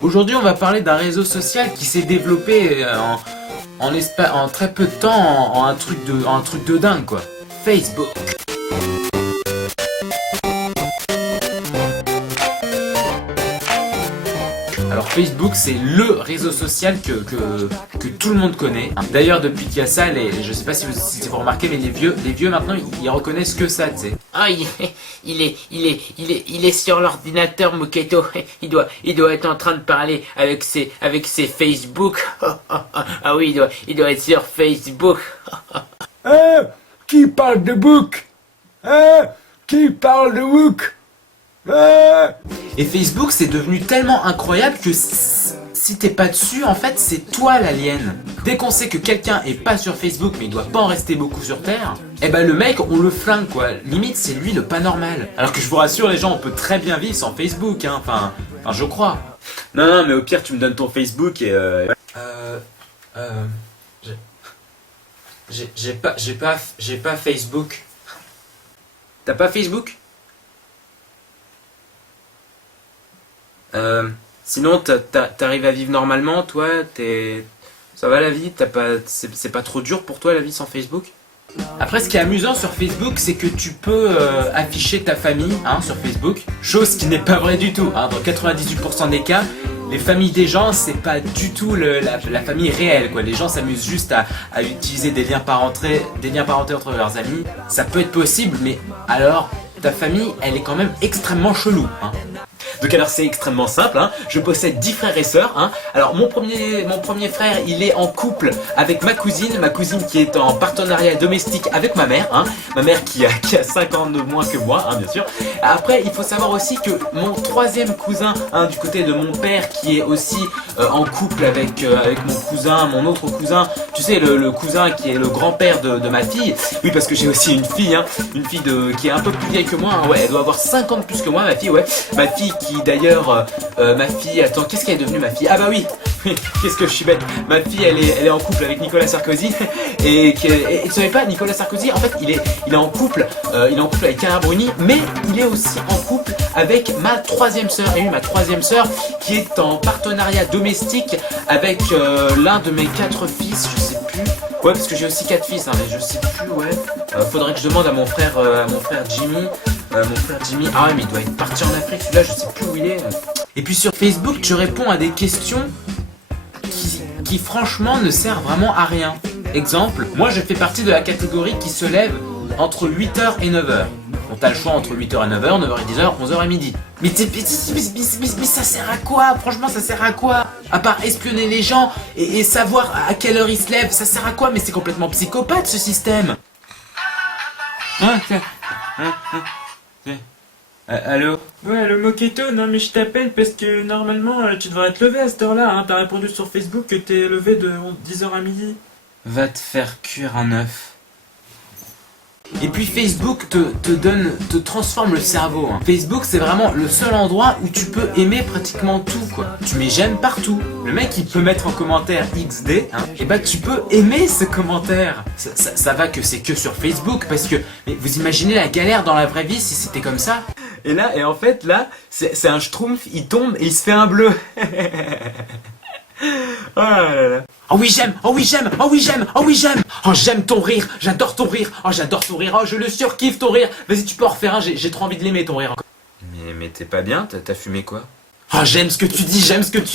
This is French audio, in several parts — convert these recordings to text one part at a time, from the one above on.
Aujourd'hui, on va parler d'un réseau social qui s'est développé en très peu de temps en un truc de dingue quoi. Facebook. Alors Facebook, c'est le réseau social que tout le monde connaît. D'ailleurs, depuis qu'il y a ça, je sais pas si vous remarquez, mais les vieux maintenant, ils reconnaissent que ça, tu sais. Ah, il est sur l'ordinateur, Moketo. Il doit être en train de parler avec ses Facebook. Ah oui, il doit être sur Facebook. Qui parle de book? Qui parle de book? Et Facebook, c'est devenu tellement incroyable que si t'es pas dessus, en fait, c'est toi l'alien. Dès qu'on sait que quelqu'un est pas sur Facebook, mais il doit pas en rester beaucoup sur Terre, eh ben le mec, on le flingue quoi. Limite, c'est lui le pas normal. Alors que je vous rassure, les gens, on peut très bien vivre sans Facebook, hein. Enfin, je crois. Non, mais au pire, tu me donnes ton Facebook et J'ai pas Facebook. T'as pas Facebook? Sinon, t'arrives à vivre normalement, toi, ça va la vie, c'est pas trop dur pour toi la vie sans Facebook? Après, ce qui est amusant sur Facebook, c'est que tu peux afficher ta famille sur Facebook, chose qui n'est pas vraie du tout. Dans 98% des cas, les familles des gens, c'est pas du tout la famille réelle, quoi. Les gens s'amusent juste à utiliser des liens parentés entre leurs amis. Ça peut être possible, mais alors, ta famille, elle est quand même extrêmement chelou. Donc alors c'est extrêmement simple, je possède 10 frères et sœurs. Alors mon premier frère, il est en couple avec ma cousine qui est en partenariat domestique avec ma mère, ma mère qui a 5 ans de moins que moi, bien sûr. Après il faut savoir aussi que mon troisième cousin, du côté de mon père, qui est aussi en couple avec mon autre cousin, tu sais le cousin qui est le grand-père de ma fille. Oui, parce que j'ai aussi une fille qui est un peu plus vieille que moi, ouais, elle doit avoir 5 ans de plus que moi, ma fille, ouais. Ma fille qui d'ailleurs, attends, qu'est-ce qu'elle est devenue ma fille? Ah bah oui, qu'est-ce que je suis bête. Ma fille, elle est en couple avec Nicolas Sarkozy. Et tu savais pas, Nicolas Sarkozy, en fait, il est en couple avec Carla Bruni, mais il est aussi en couple avec ma troisième sœur. Et oui, ma troisième sœur qui est en partenariat domestique avec l'un de mes 4 fils, je sais plus. Ouais, parce que j'ai aussi 4 fils, mais je sais plus, ouais. Faudrait que je demande à mon frère Jimmy. Ah ouais, mais il doit être parti en Afrique, celui-là, je sais plus où il est. Et puis sur Facebook, tu réponds à des questions qui franchement ne servent vraiment à rien. Exemple, moi je fais partie de la catégorie qui se lève entre 8h et 9h. On t'as le choix entre 8h et 9h, 9h et 10h, 11h et midi. Mais ça sert à quoi? Franchement, ça sert à quoi? À part espionner les gens et savoir à quelle heure ils se lèvent, ça sert à quoi? Mais c'est complètement psychopathe ce système. Allô? Ouais, le Moketo, non mais je t'appelle parce que normalement tu devrais te lever à cette heure-là, T'as répondu sur Facebook que t'es levé de 10h à midi. Va te faire cuire un œuf. Et puis Facebook te transforme le cerveau. Facebook, c'est vraiment le seul endroit où tu peux aimer pratiquement tout, quoi. Tu mets j'aime partout. Le mec, il peut mettre en commentaire XD, et bah tu peux aimer ce commentaire. Ça va que c'est que sur Facebook, parce que mais vous imaginez la galère dans la vraie vie si c'était comme ça? Et en fait là, c'est un schtroumpf, il tombe et il se fait un bleu. Oh là là. Oh oui j'aime, oh oui j'aime, oh oui j'aime, oh oui j'aime. Oh j'aime ton rire, j'adore ton rire, oh j'adore ton rire, oh je le surkiffe ton rire. Vas-y tu peux en refaire un, j'ai trop envie de l'aimer ton rire. Mais t'es pas bien, t'as fumé quoi? Oh j'aime ce que tu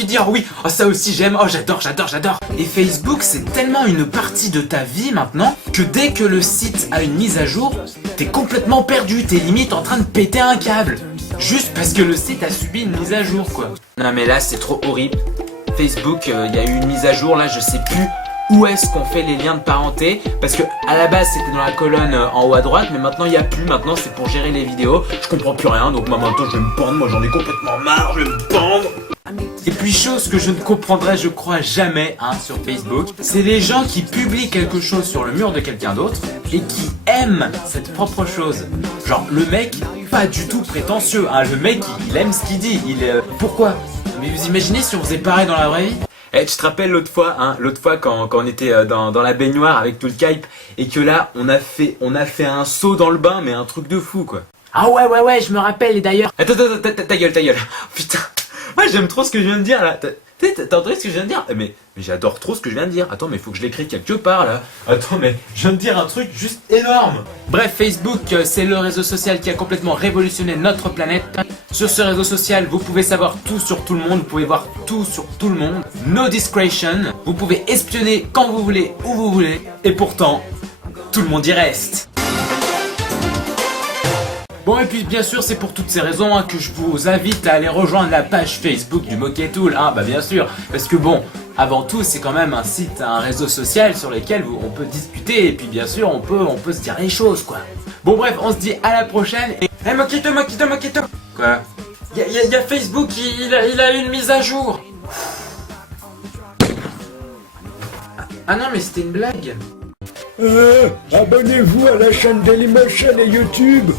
dis, oh oui, oh ça aussi j'aime, oh j'adore. Et Facebook c'est tellement une partie de ta vie maintenant que dès que le site a une mise à jour, t'es complètement perdu, t'es limite en train de péter un câble. Juste parce que le site a subi une mise à jour quoi. Non mais là c'est trop horrible. Facebook, il y a eu une mise à jour là, je sais plus où est-ce qu'on fait les liens de parenté, parce que à la base c'était dans la colonne en haut à droite, mais maintenant il n'y a plus, maintenant c'est pour gérer les vidéos, je comprends plus rien, donc moi maintenant je vais me pendre, moi j'en ai complètement marre, je vais me pendre. Et puis chose que je ne comprendrai je crois jamais sur Facebook, c'est les gens qui publient quelque chose sur le mur de quelqu'un d'autre et qui aiment cette propre chose. Genre le mec, pas du tout prétentieux, le mec il aime ce qu'il dit, pourquoi? Mais vous imaginez si on faisait pareil dans la vraie vie? Tu te rappelles l'autre fois quand on était dans la baignoire avec tout le hype et que là on a fait un saut dans le bain, mais un truc de fou quoi. Ah ouais, je me rappelle et d'ailleurs... Attends, ta gueule. Putain. Moi j'aime trop ce que je viens de dire là. T'as entendu ce que je viens de dire? Mais j'adore trop ce que je viens de dire. Attends, mais faut que je l'écris quelque part là. Attends, mais je viens de dire un truc juste énorme. Bref, Facebook, c'est le réseau social qui a complètement révolutionné notre planète. Sur ce réseau social, vous pouvez savoir tout sur tout le monde, vous pouvez voir tout sur tout le monde. No discretion, vous pouvez espionner quand vous voulez, où vous voulez. Et pourtant, tout le monde y reste. Bon, et puis bien sûr, c'est pour toutes ces raisons que je vous invite à aller rejoindre la page Facebook du Moquetool, bah bien sûr, parce que bon, avant tout, c'est quand même un site, un réseau social sur lequel on peut discuter, et puis bien sûr, on peut se dire les choses, quoi. Bon bref, on se dit à la prochaine, et... Hey Moquito. Quoi? Y a Facebook, il a une mise à jour. Ah non, mais c'était une blague. Abonnez-vous à la chaîne Dailymotion et YouTube.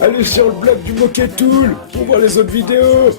Allez sur le blog du Moquetool pour voir les autres vidéos.